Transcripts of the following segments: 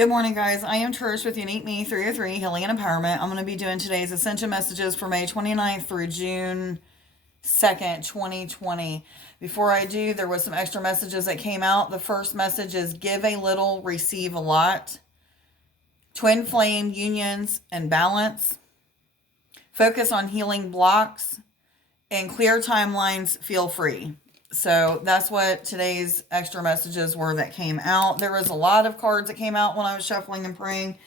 Good morning, guys. I am Trish with Unique Me 303 Healing and Empowerment. I'm going to be doing today's Ascension messages for May 29th through June 2nd, 2020. Before I do, there was some extra messages that came out. The first message is give a little, receive a lot. Twin flame unions and balance. Focus on healing blocks. And clear timelines, feel free. So that's what today's extra messages were that came out. There was a lot of cards that came out when I was shuffling and praying.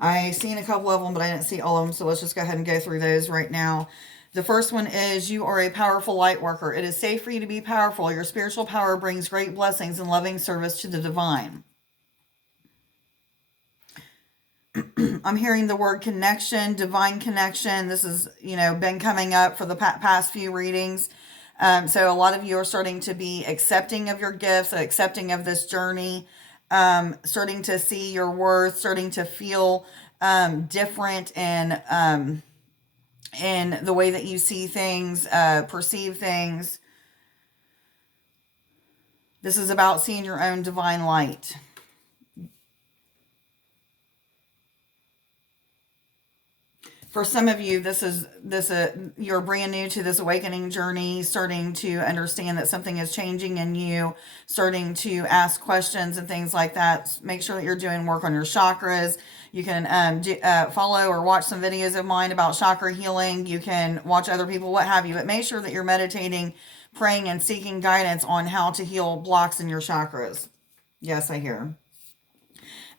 I seen a couple of them, but I didn't see all of them. So let's just go ahead and go through those right now. The first one is you are a powerful light worker. It is safe for you to be powerful. Your spiritual power brings great blessings and loving service to the divine. I'm hearing the word connection, divine connection. This has, been coming up for the past few readings. So a lot of you are starting to be accepting of your gifts, accepting of this journey, starting to see your worth, starting to feel different in the way that you see things, perceive things. This is about seeing your own divine light. For some of you, you're brand new to this awakening journey, starting to understand that something is changing in you, starting to ask questions and things like that. Make sure that you're doing work on your chakras. You can follow or watch some videos of mine about chakra healing. You can watch other people, what have you, but make sure that you're meditating, praying, and seeking guidance on how to heal blocks in your chakras. Yes, I hear.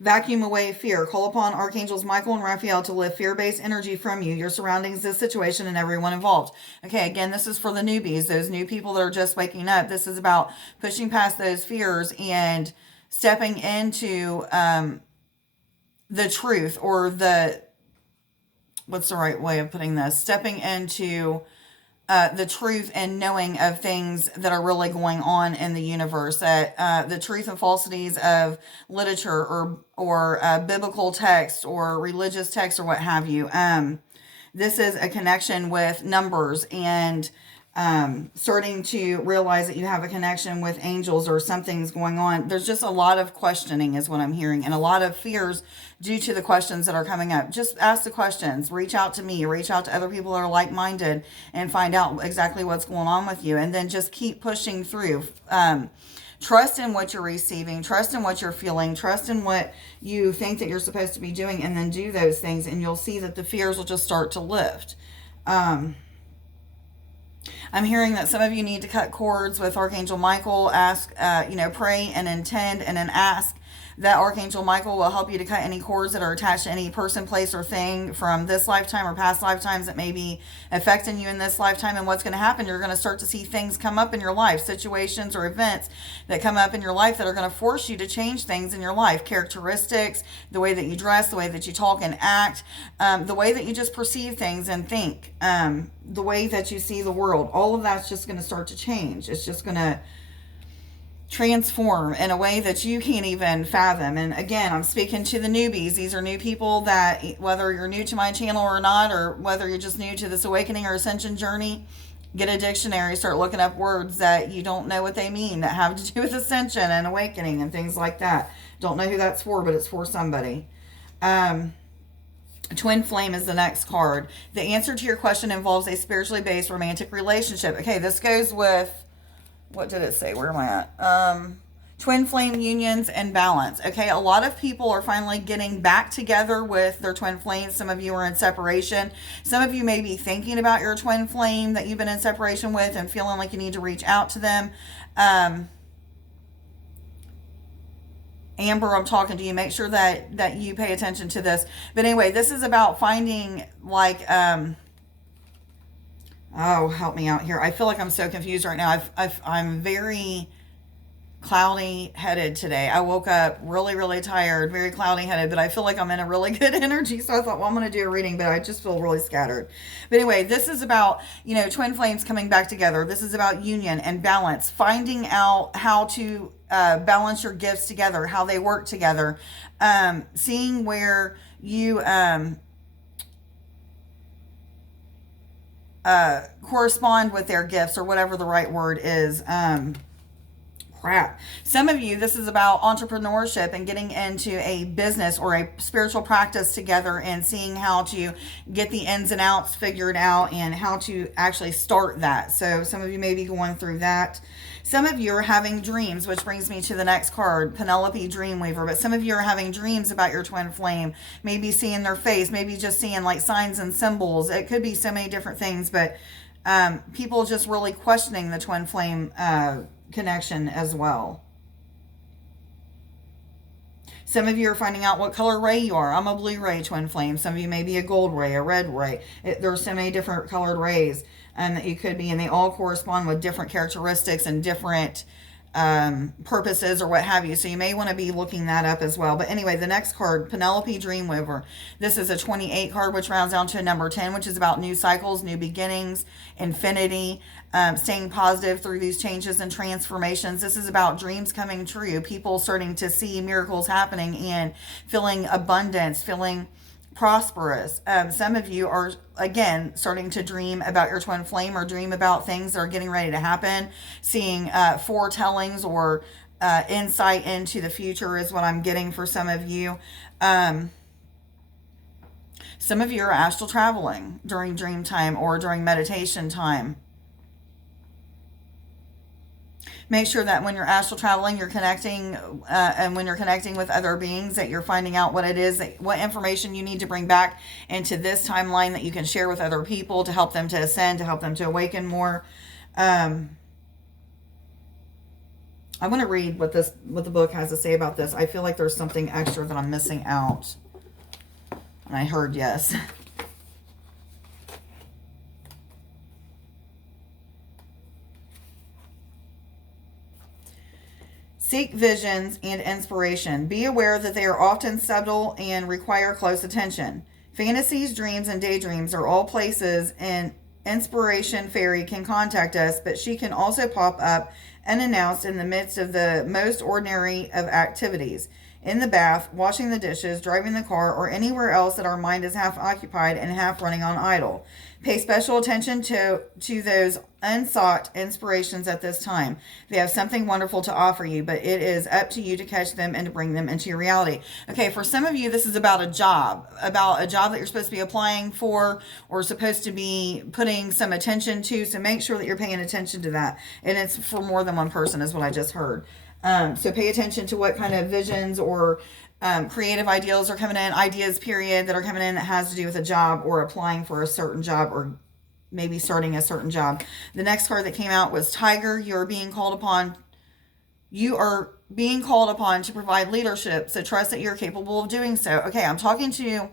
Vacuum away fear. Call upon Archangels Michael and Raphael to lift fear-based energy from you, your surroundings, this situation, and everyone involved. Okay, again, this is for the newbies, those new people that are just waking up. This is about pushing past those fears and stepping into the truth, or what's the right way of putting this? Stepping into the truth and knowing of things that are really going on in the universe, that the truth and falsities of literature or biblical text or religious text or what have you. This is a connection with numbers and starting to realize that you have a connection with angels or something's going on. There's just a lot of questioning is what I'm hearing, and a lot of fears due to the questions that are coming up. Just ask the questions, reach out to me, reach out to other people that are like-minded and find out exactly what's going on with you, and then just keep pushing through. Trust in what you're receiving, trust in what you're feeling, trust in what you think that you're supposed to be doing, and then do those things, and you'll see that the fears will just start to lift. I'm hearing that some of you need to cut cords with Archangel Michael. Pray and intend and then ask that Archangel Michael will help you to cut any cords that are attached to any person, place, or thing from this lifetime or past lifetimes that may be affecting you in this lifetime. And what's going to happen, you're going to start to see things come up in your life, situations or events that come up in your life that are going to force you to change things in your life, characteristics, the way that you dress, the way that you talk and act, the way that you just perceive things and think, the way that you see the world. All of that's just going to start to change. It's just going to transform in a way that you can't even fathom. And again, I'm speaking to the newbies. These are new people that, whether you're new to my channel or not, or whether you're just new to this awakening or ascension journey, get a dictionary, start looking up words that you don't know what they mean that have to do with ascension and awakening and things like that. Don't know who that's for, but it's for somebody. Twin flame is the next card. The answer to your question involves a spiritually based romantic relationship. Okay, this goes with, what did it say? Where am I at? Twin flame unions and balance. Okay, a lot of people are finally getting back together with their twin flames. Some of you are in separation. Some of you may be thinking about your twin flame that you've been in separation with and feeling like you need to reach out to them. Amber, I'm talking to you. Make sure that you pay attention to this. But anyway, this is about finding oh, help me out here. I feel like I'm so confused right now. I'm very cloudy headed today. I woke up really, really tired, very cloudy headed, but I feel like I'm in a really good energy. So I thought, well, I'm going to do a reading, but I just feel really scattered. But anyway, this is about, twin flames coming back together. This is about union and balance, finding out how to balance your gifts together, how they work together, seeing where you correspond with their gifts, or whatever the right word is. crap. Some of you, this is about entrepreneurship and getting into a business or a spiritual practice together and seeing how to get the ins and outs figured out and how to actually start that. So some of you may be going through that. Some of you are having dreams, which brings me to the next card, Penelope Dreamweaver. But some of you are having dreams about your twin flame, maybe seeing their face, maybe just seeing like signs and symbols. It could be so many different things, but people just really questioning the twin flame connection as well. Some of you are finding out what color ray you are. I'm a blue ray twin flame. Some of you may be a gold ray, a red ray. There's so many different colored rays that you could be, and they all correspond with different characteristics and different purposes or what have you. So you may want to be looking that up as well. But anyway, the next card, Penelope Dreamweaver. This is a 28 card, which rounds down to a number 10, which is about new cycles, new beginnings, infinity, staying positive through these changes and transformations. This is about dreams coming true, people starting to see miracles happening and feeling abundance, feeling prosperous. Some of you are, again, starting to dream about your twin flame or dream about things that are getting ready to happen. Seeing foretellings or insight into the future is what I'm getting for some of you. Some of you are astral traveling during dream time or during meditation time. Make sure that when you're astral traveling, you're connecting, and when you're connecting with other beings, that you're finding out what it is, what information you need to bring back into this timeline that you can share with other people to help them to ascend, to help them to awaken more. I want to read what the book has to say about this. I feel like there's something extra that I'm missing out. And I heard yes. Seek visions and inspiration. Be aware that they are often subtle and require close attention. Fantasies, dreams, and daydreams are all places an inspiration fairy can contact us, but she can also pop up unannounced in the midst of the most ordinary of activities. In the bath, washing the dishes, driving the car, or anywhere else that our mind is half occupied and half running on idle. Pay special attention to those unsought inspirations at this time. They have something wonderful to offer you, but it is up to you to catch them and to bring them into your reality. Okay, for some of you, this is about a job that you're supposed to be applying for or supposed to be putting some attention to. So make sure that you're paying attention to that. And it's for more than one person is what I just heard. So pay attention to what kind of visions or creative ideas are coming in, ideas, period, that are coming in that has to do with a job or applying for a certain job or maybe starting a certain job. The next card that came out was Tiger. You are being called upon to provide leadership. So trust that you're capable of doing so. Okay, I'm talking to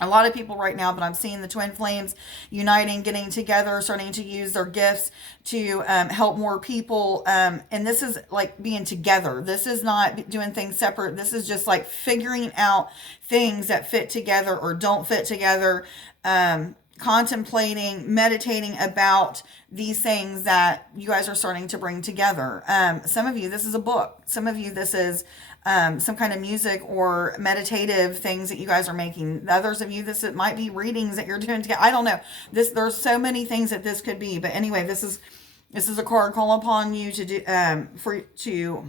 a lot of people right now, but I'm seeing the twin flames uniting, getting together, starting to use their gifts to help more people. And this is like being together. This is not doing things separate. This is just like figuring out things that fit together or don't fit together. Contemplating, meditating about these things that you guys are starting to bring together. Some of you, this is a book. Some of you, this is some kind of music or meditative things that you guys are making. Others of you, it might be readings that you're doing together. I don't know. There's so many things that this could be. But anyway, this is a card call upon you to do to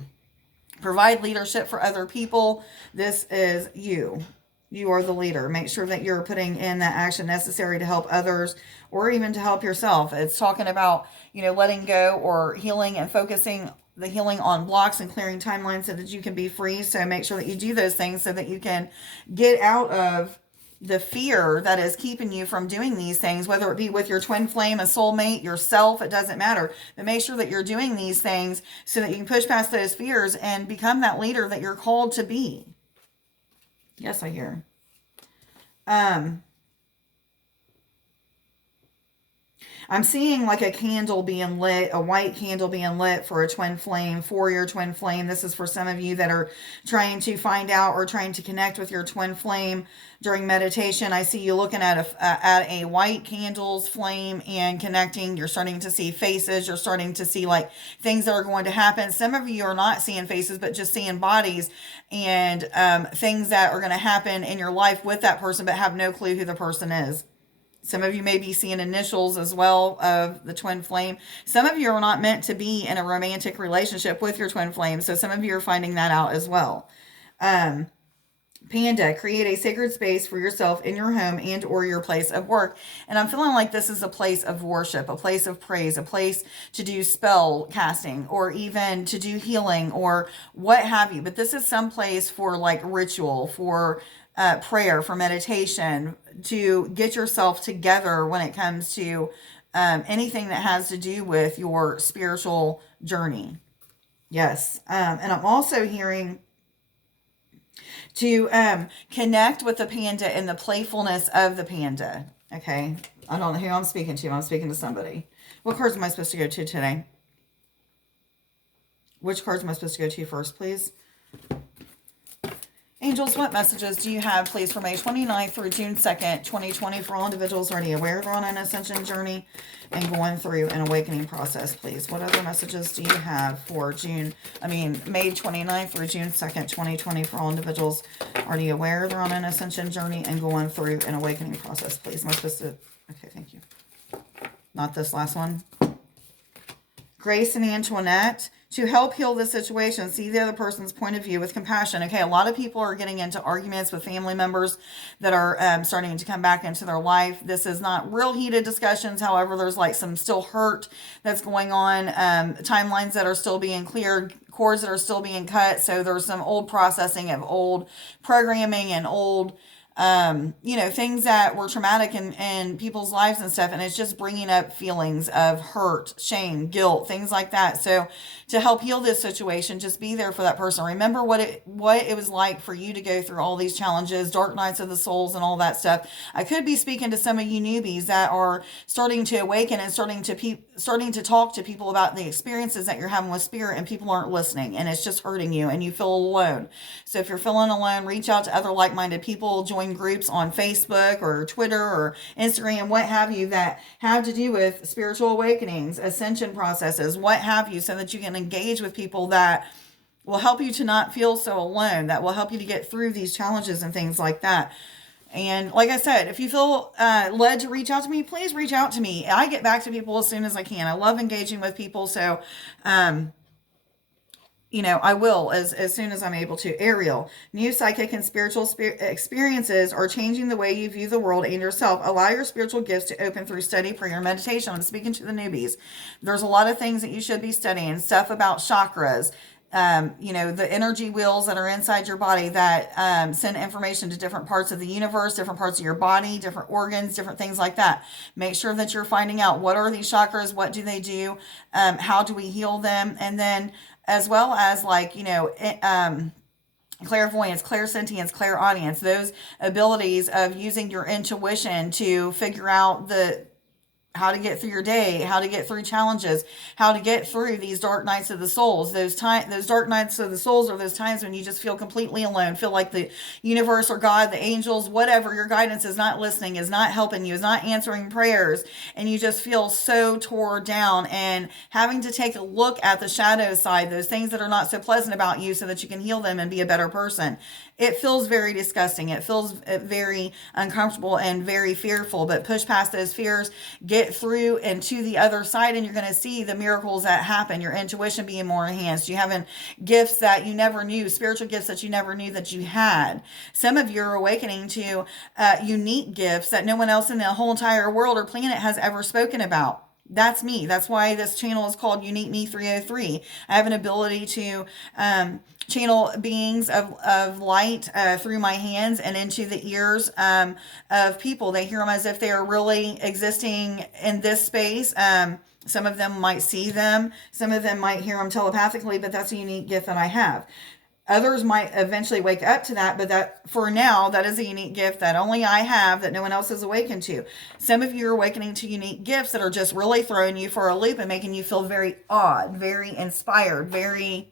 provide leadership for other people. This is you. You are the leader. Make sure that you're putting in that action necessary to help others or even to help yourself. It's talking about, letting go or healing and focusing the healing on blocks and clearing timelines so that you can be free. So make sure that you do those things so that you can get out of the fear that is keeping you from doing these things, whether it be with your twin flame, a soulmate, yourself, it doesn't matter. But make sure that you're doing these things so that you can push past those fears and become that leader that you're called to be. Yes, I hear. I'm seeing like a candle being lit, a white candle being lit for a twin flame, for your twin flame. This is for some of you that are trying to find out or trying to connect with your twin flame during meditation. I see you looking at a white candle's flame and connecting. You're starting to see faces. You're starting to see like things that are going to happen. Some of you are not seeing faces, but just seeing bodies and things that are going to happen in your life with that person, but have no clue who the person is. Some of you may be seeing initials as well of the twin flame. Some of you are not meant to be in a romantic relationship with your twin flame. So some of you are finding that out as well. Panda, create a sacred space for yourself in your home and or your place of work. And I'm feeling like this is a place of worship, a place of praise, a place to do spell casting or even to do healing or what have you. But this is some place for like ritual, for prayer, for meditation, to get yourself together when it comes to anything that has to do with your spiritual journey. Yes. And I'm also hearing to connect with the panda and the playfulness of the panda. Okay. I don't know who I'm speaking to. I'm speaking to somebody. What cards am I supposed to go to today? Which cards am I supposed to go to first, please? Angels, what messages do you have, please, for May 29th through June 2nd, 2020 for all individuals already aware they're on an ascension journey and going through an awakening process, please? What other messages do you have for May 29th through June 2nd, 2020 for all individuals already aware they're on an ascension journey and going through an awakening process, please? Am I supposed to? Okay, thank you. Not this last one. Grace and Antoinette, to help heal the situation, see the other person's point of view with compassion. Okay, a lot of people are getting into arguments with family members that are starting to come back into their life. This is not real heated discussions. However, there's like some still hurt that's going on, timelines that are still being cleared, cords that are still being cut. So there's some old processing of old programming and old things that were traumatic in people's lives and stuff. And it's just bringing up feelings of hurt, shame, guilt, things like that. So to help heal this situation, just be there for that person. Remember what it was like for you to go through all these challenges, dark nights of the souls and all that stuff. I could be speaking to some of you newbies that are starting to awaken and starting to talk to people about the experiences that you're having with spirit, and people aren't listening, and it's just hurting you and you feel alone. So if you're feeling alone, reach out to other like-minded people, join groups on Facebook or Twitter or Instagram, what have you, that have to do with spiritual awakenings, ascension processes, what have you, so that you can engage with people that will help you to not feel so alone, that will help you to get through these challenges and things like that. And like I said, if you feel led to reach out to me, please reach out to me. I get back to people as soon as I can. I love engaging with people. So, I will as soon as I'm able to. Ariel, new psychic and spiritual experiences are changing the way you view the world and yourself. Allow your spiritual gifts to open through study, prayer, and meditation. I'm speaking to the newbies. There's a lot of things that you should be studying, stuff about chakras, the energy wheels that are inside your body that send information to different parts of the universe, different parts of your body, different organs, different things like that. Make sure that you're finding out what are these chakras, what do they do, how do we heal them, and then as well as clairvoyance, clairsentience, clairaudience, those abilities of using your intuition to figure out how to get through your day, how to get through challenges, how to get through these dark nights of the souls. Those dark nights of the souls are those times when you just feel completely alone, feel like the universe or God, the angels, whatever, your guidance is not listening, is not helping you, is not answering prayers, and you just feel so tore down, and having to take a look at the shadow side, those things that are not so pleasant about you, so that you can heal them and be a better person. It feels very disgusting. It feels very uncomfortable and very fearful, but push past those fears, get through and to the other side, and you're going to see the miracles that happen. Your intuition being more enhanced. You having gifts that you never knew, spiritual gifts that you never knew that you had. Some of you are awakening to unique gifts that no one else in the whole entire world or planet has ever spoken about. That's me. That's why this channel is called Unique Me 303. I have an ability to channel beings of light through my hands and into the ears of people. They hear them as if they are really existing in this space. Some of them might see them. Some of them might hear them telepathically, but that's a unique gift that I have. Others might eventually wake up to that, but that for now, that is a unique gift that only I have, that no one else is awakened to. Some of you are awakening to unique gifts that are just really throwing you for a loop and making you feel very odd, very inspired, very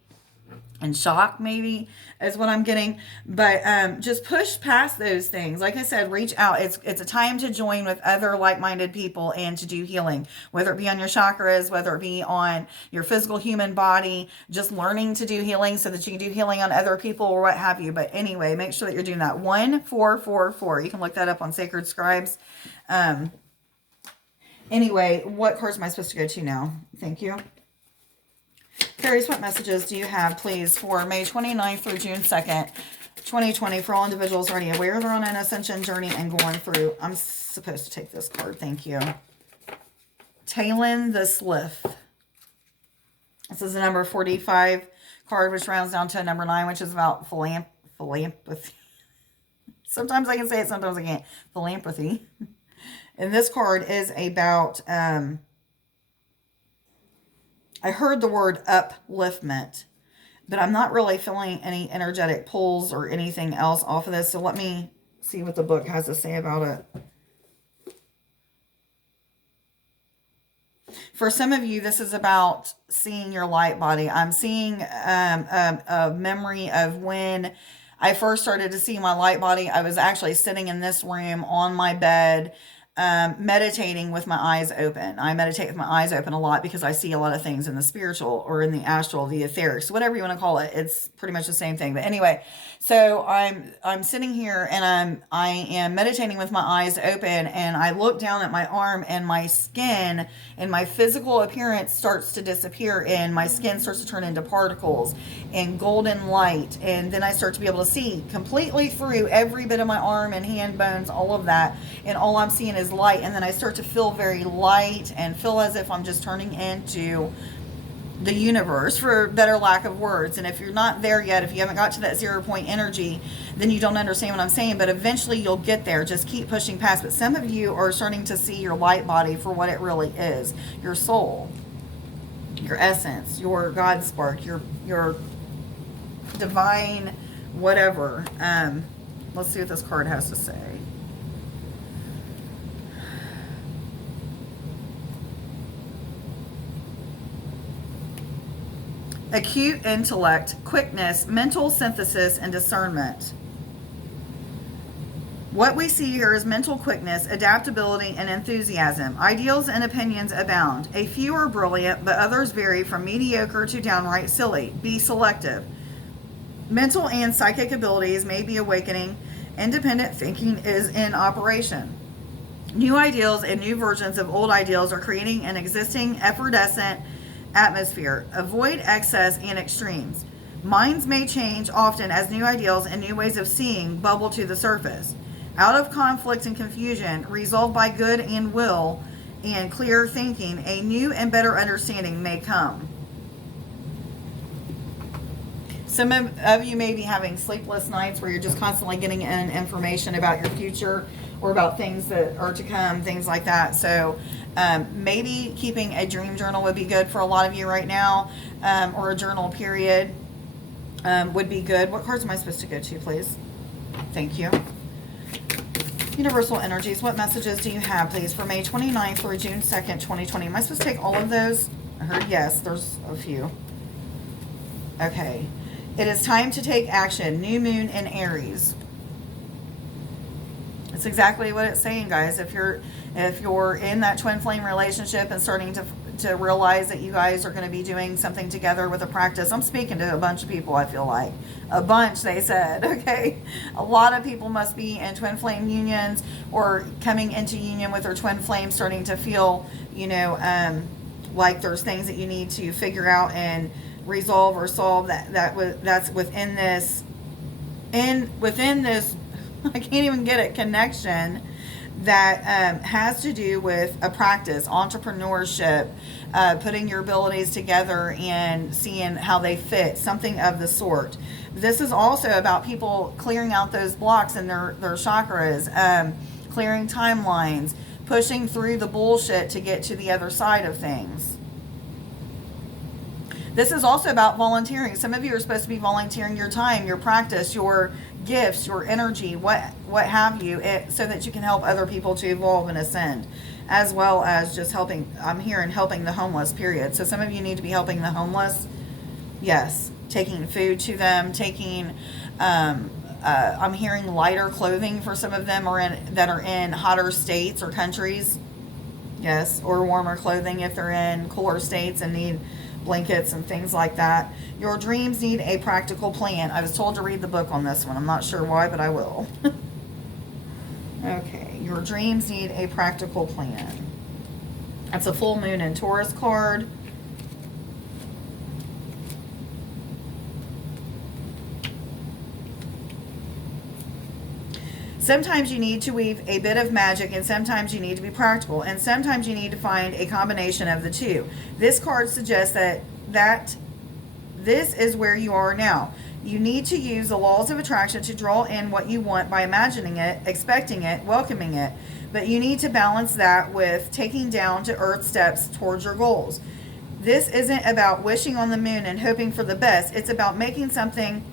in shock, maybe, is what I'm getting. But just push past those things. Like I said, reach out. It's a time to join with other like-minded people and to do healing, whether it be on your chakras, whether it be on your physical human body, just learning to do healing so that you can do healing on other people or what have you. But anyway, make sure that you're doing that. 1444. You can look that up on Sacred Scribes. Anyway, what cards am I supposed to go to now? Thank you. Fairies, what messages do you have, please, for May 29th through June 2nd, 2020, for all individuals already aware they're on an ascension journey and going through? I'm supposed to take this card. Thank you. Talon the Slith. This is the number 45 card, which rounds down to number 9, which is about philanthropy. Sometimes I can say it, sometimes I can't. Philanthropy. And this card is about, I heard the word upliftment, but I'm not really feeling any energetic pulls or anything else off of this. So let me see what the book has to say about it. For some of you, this is about seeing your light body. I'm seeing a memory of when I first started to see my light body. I was actually sitting in this room on my bed, meditating with my eyes open. I meditate with my eyes open a lot because I see a lot of things in the spiritual or in the astral, the etheric, so whatever you want to call it. It's pretty much the same thing. But anyway, so I'm sitting here and I am meditating with my eyes open, and I look down at my arm, and my skin and my physical appearance starts to disappear, and my skin starts to turn into particles and golden light, and then I start to be able to see completely through every bit of my arm and hand bones, all of that, and all I'm seeing is light. And then I start to feel very light and feel as if I'm just turning into the universe, for better lack of words. And if you're not there yet, if you haven't got to that 0 point energy, then you don't understand what I'm saying, but eventually you'll get there. Just keep pushing past. But some of you are starting to see your light body for what it really is: your soul, your essence, your God spark, your divine whatever. Let's see what this card has to say. Acute intellect, quickness, mental synthesis, and discernment. What we see here is mental quickness, adaptability, and enthusiasm. Ideals and opinions abound. A few are brilliant, but others vary from mediocre to downright silly. Be selective. Mental and psychic abilities may be awakening. Independent thinking is in operation. New ideals and new versions of old ideals are creating an existing effervescent atmosphere. Avoid excess and extremes. Minds may change often as new ideals and new ways of seeing bubble to the surface. Out of conflict and confusion, resolved by good and will and clear thinking, a new and better understanding may come. Some of you may be having sleepless nights where you're just constantly getting in information about your future or about things that are to come, things like that. So maybe keeping a dream journal would be good for a lot of you right now, or a journal period would be good. What cards am I supposed to go to, please? Thank you. Universal Energies, what messages do you have, please, for May 29th through June 2nd, 2020? Am I supposed to take all of those? I heard yes, there's a few. Okay. It is time to take action. New moon in Aries. It's exactly what it's saying, guys. If you're in that twin flame relationship and starting to realize that you guys are going to be doing something together with a practice. I'm speaking to a bunch of people, I feel like. A bunch, they said, okay? A lot of people must be in twin flame unions or coming into union with their twin flame, starting to feel, like there's things that you need to figure out and resolve or solve that's within this I can't even get it, connection that has to do with a practice, entrepreneurship, putting your abilities together and seeing how they fit, something of the sort. This is also about people clearing out those blocks in their chakras, clearing timelines, pushing through the bullshit to get to the other side of things. This is also about volunteering. Some of you are supposed to be volunteering your time, your practice, your gifts, your energy, what have you, so that you can help other people to evolve and ascend, as well as just helping. I'm hearing helping the homeless, period. So some of you need to be helping the homeless. Yes, taking food to them, taking, I'm hearing lighter clothing for some of them that are in hotter states or countries. Yes, or warmer clothing if they're in cooler states and need blankets and things like that. Your dreams need a practical plan. I was told to read the book on this one. I'm not sure why, but I will. Okay, your dreams need a practical plan. That's a full moon in Taurus card. Sometimes you need to weave a bit of magic, and sometimes you need to be practical, and sometimes you need to find a combination of the two. This card suggests that this is where you are now. You need to use the laws of attraction to draw in what you want by imagining it, expecting it, welcoming it. But you need to balance that with taking down to earth steps towards your goals. This isn't about wishing on the moon and hoping for the best. It's about making something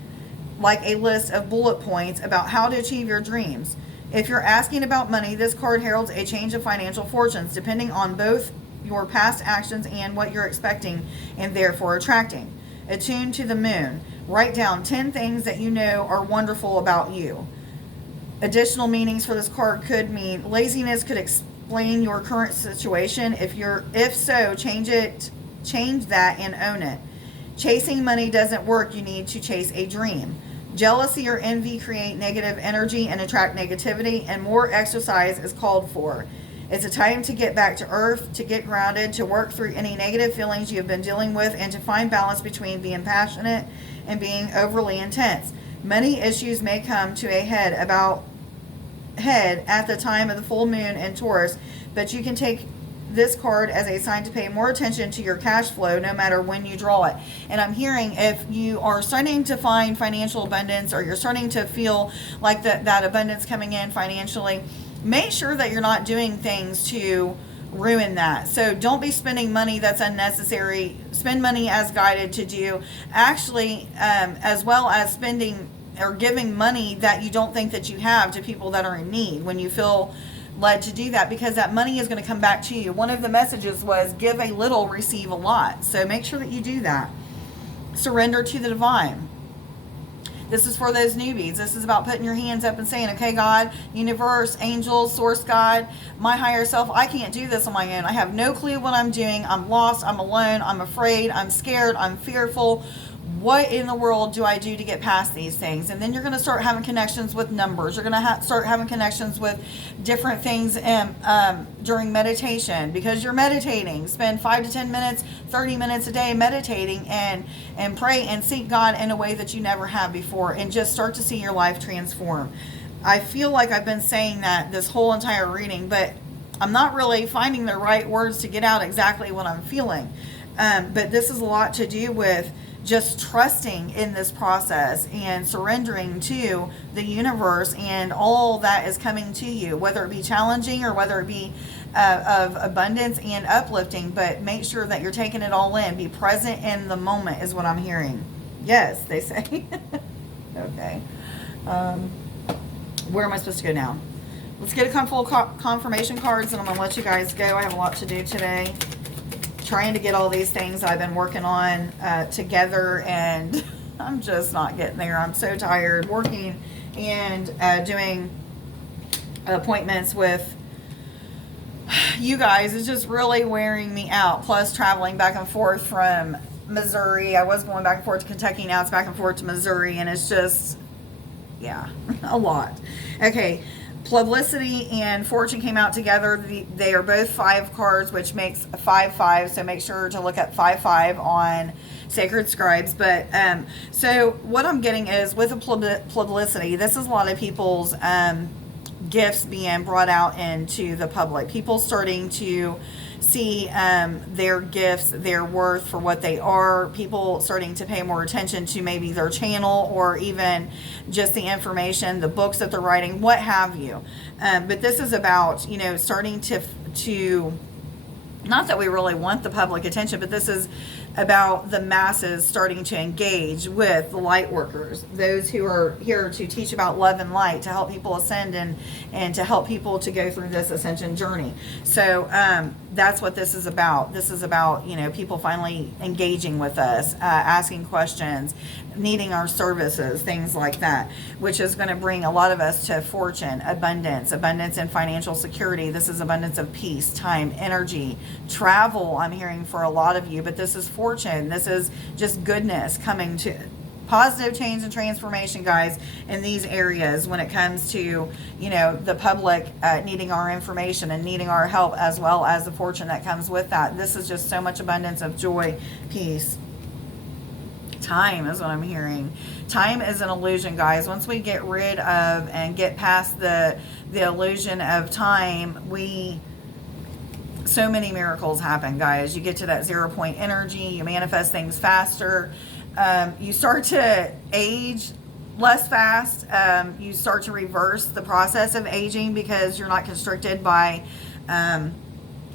like a list of bullet points about how to achieve your dreams. If you're asking about money, this card heralds a change of financial fortunes, depending on both your past actions and what you're expecting and therefore attracting. Attune to the moon. Write down 10 things that you know are wonderful about you. Additional meanings for this card could mean laziness could explain your current situation. If so, change that and own it. Chasing money doesn't work. You need to chase a dream. Jealousy or envy create negative energy and attract negativity, and more exercise is called for. It's a time to get back to earth, to get grounded, to work through any negative feelings you've been dealing with, and to find balance between being passionate and being overly intense. Many issues may come to a head at the time of the full moon in Taurus, but you can take this card as a sign to pay more attention to your cash flow no matter when you draw it. And I'm hearing if you are starting to find financial abundance, or you're starting to feel like that abundance coming in financially, make sure that you're not doing things to ruin that. So don't be spending money that's unnecessary. Spend money as guided to do. Actually, as well as spending or giving money that you don't think that you have to people that are in need when you feel led to do that, because that money is going to come back to you. One of the messages was give a little, receive a lot. So make sure that you do that. Surrender to the divine. This is for those newbies. This is about putting your hands up and saying, okay, God, universe, angels, source God, my higher self, I can't do this on my own. I have no clue what I'm doing. I'm lost. I'm alone. I'm afraid. I'm scared. I'm fearful. What in the world do I do to get past these things? And then you're going to start having connections with numbers. You're going to start having connections with different things during meditation, because you're meditating. Spend 5 to 10 minutes, 30 minutes a day meditating and pray and seek God in a way that you never have before, and just start to see your life transform. I feel like I've been saying that this whole entire reading, but I'm not really finding the right words to get out exactly what I'm feeling. But this is a lot to do with just trusting in this process and surrendering to the universe and all that is coming to you, whether it be challenging or whether it be of abundance and uplifting. But make sure that you're taking it all in. Be present in the moment is what I'm hearing. Yes, they say. Okay. Where am I supposed to go now? Let's get a couple of confirmation cards, and I'm going to let you guys go. I have a lot to do today. Trying to get all these things I've been working on together, and I'm just not getting there. I'm so tired working and doing appointments with you guys. Is just really wearing me out, plus traveling back and forth from Missouri. I was going back and forth to Kentucky, now it's back and forth to Missouri, and it's just, yeah, a lot. Okay, Publicity and Fortune came out together. They are both 5 cards, which makes 5-5. So make sure to look at 5-5 on Sacred Scribes. But so what I'm getting is with the publicity, this is a lot of people's gifts being brought out into the public. People starting to see their gifts, their worth for what they are. People starting to pay more attention to maybe their channel, or even just the information, the books that they're writing, what have you. But this is about, starting to not that we really want the public attention, but this is about the masses starting to engage with the light workers, those who are here to teach about love and light, to help people ascend and to help people to go through this ascension journey. So that's what this is about. This is about, people finally engaging with us, asking questions, needing our services, things like that, which is going to bring a lot of us to fortune, abundance and financial security. This is abundance of peace, time, energy, travel. I'm hearing for a lot of you, but this is fortune. This is just goodness coming to positive change and transformation, guys, in these areas when it comes to, the public needing our information and needing our help, as well as the fortune that comes with that. This is just so much abundance of joy, peace. Time is what I'm hearing. Time is an illusion, guys. Once we get rid of and get past the illusion of time, so many miracles happen, guys. You get to that 0 point energy, you manifest things faster, you start to age less fast, you start to reverse the process of aging because you're not constricted by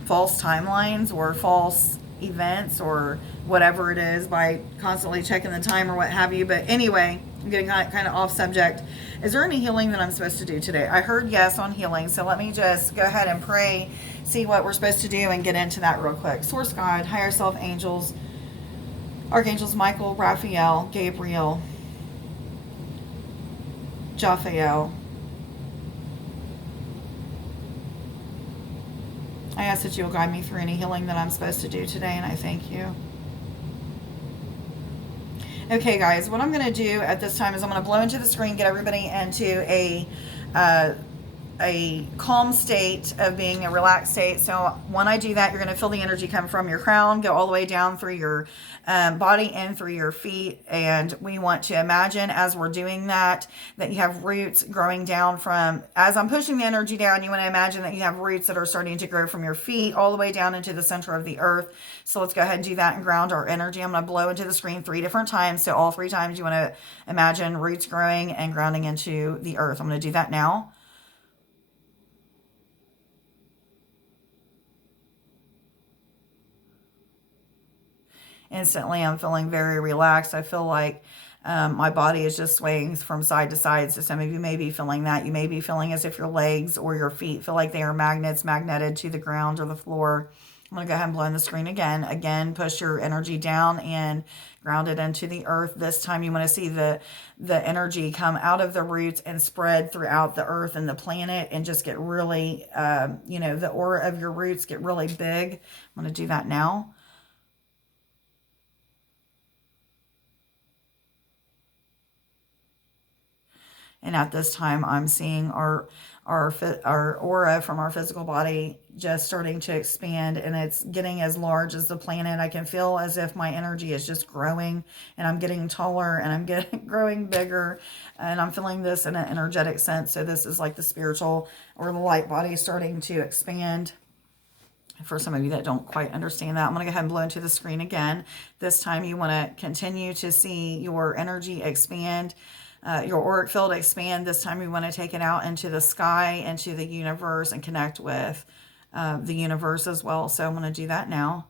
false timelines or false events or whatever it is, by constantly checking the time or what have you. But anyway, I'm getting kind of off subject. Is there any healing that I'm supposed to do today? I heard yes on healing, so let me just go ahead and pray, see what we're supposed to do, and get into that real quick. Source God, higher self, angels, archangels Michael, Raphael, Gabriel, Jophael, I ask that you'll guide me through any healing that I'm supposed to do today, and I thank you. Okay, guys, what I'm going to do at this time is I'm going to blow into the screen, get everybody into a calm state of being a relaxed state. So when I do that, you're going to feel the energy come from your crown, go all the way down through your body and through your feet. And we want to imagine, as we're doing that you have roots growing down from, as I'm pushing the energy down, you want to imagine that you have roots that are starting to grow from your feet all the way down into the center of the earth. So let's go ahead and do that and ground our energy. I'm going to blow into the screen 3 different times. So all 3 times you want to imagine roots growing and grounding into the earth. I'm going to do that now. Instantly, I'm feeling very relaxed. I feel like my body is just swaying from side to side. So some of you may be feeling that. You may be feeling as if your legs or your feet feel like they are magneted to the ground or the floor. I'm going to go ahead and blow in the screen again. Again, push your energy down and ground it into the earth. This time you want to see the energy come out of the roots and spread throughout the earth and the planet, and just get really, the aura of your roots get really big. I'm going to do that now. And at this time, I'm seeing our aura from our physical body just starting to expand, and it's getting as large as the planet. I can feel as if my energy is just growing, and I'm getting taller, and I'm getting growing bigger, and I'm feeling this in an energetic sense. So this is like the spiritual or the light body starting to expand. For some of you that don't quite understand that, I'm going to go ahead and blow into the screen again. This time you want to continue to see your energy expand, your auric field expand. This time you want to take it out into the sky, into the universe, and connect with the universe as well. So I'm going to do that now.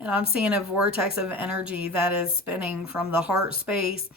And I'm seeing a vortex of energy that is spinning from the heart space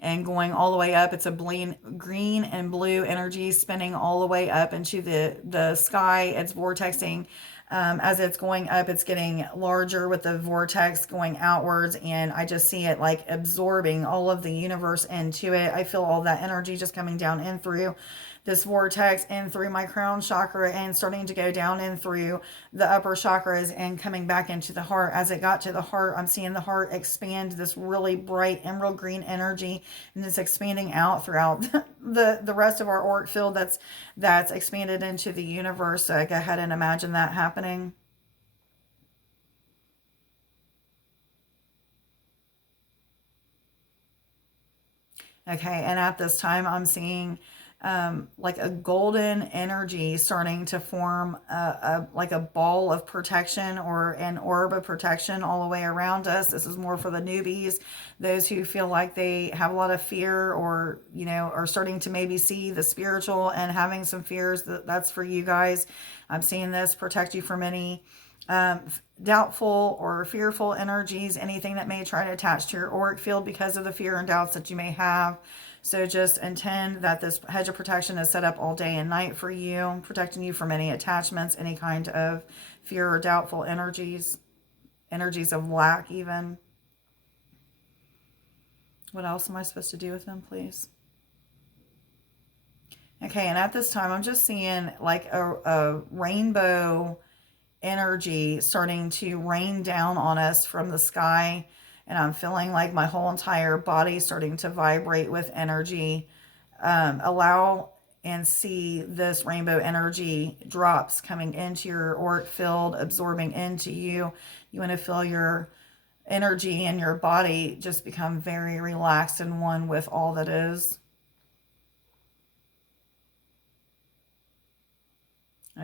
and going all the way up. It's a green and blue energy spinning all the way up into the sky. It's vortexing. As it's going up, it's getting larger with the vortex going outwards, and I just see it like absorbing all of the universe into it. I feel all that energy just coming down in through this vortex and through my crown chakra, and starting to go down in through the upper chakras and coming back into the heart. As it got to the heart, I'm seeing the heart expand, this really bright emerald green energy, and it's expanding out throughout the rest of our auric field that's expanded into the universe. So go ahead and imagine that happening. Okay, and at this time I'm seeing like a golden energy starting to form like a ball of protection or an orb of protection all the way around us. This is more for the newbies, those who feel like they have a lot of fear, or are starting to maybe see the spiritual and having some fears. That's for you guys. I'm seeing this protect you from any doubtful or fearful energies, anything that may try to attach to your auric field because of the fear and doubts that you may have. So just intend that this hedge of protection is set up all day and night for you, protecting you from any attachments, any kind of fear or doubtful energies of lack even. What else am I supposed to do with them, please? Okay, and at this time, I'm just seeing like a rainbow energy starting to rain down on us from the sky. And I'm feeling like my whole entire body starting to vibrate with energy. Allow and see this rainbow energy drops coming into your auric field, absorbing into you. You want to feel your energy and your body just become very relaxed and one with all that is.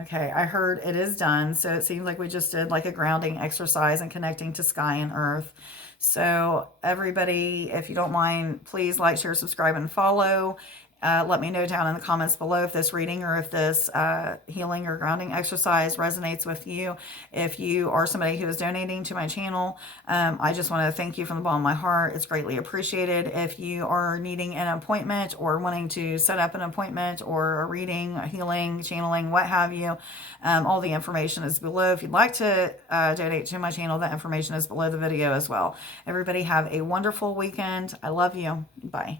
Okay, I heard it is done. So it seems like we just did like a grounding exercise and connecting to sky and earth. So, everybody, if you don't mind, please like, share, subscribe, and follow. Let me know down in the comments below if this reading or if this healing or grounding exercise resonates with you. If you are somebody who is donating to my channel, I just want to thank you from the bottom of my heart. It's greatly appreciated. If you are needing an appointment or wanting to set up an appointment or a reading, a healing, channeling, what have you, all the information is below. If you'd like to donate to my channel, that information is below the video as well. Everybody have a wonderful weekend. I love you. Bye.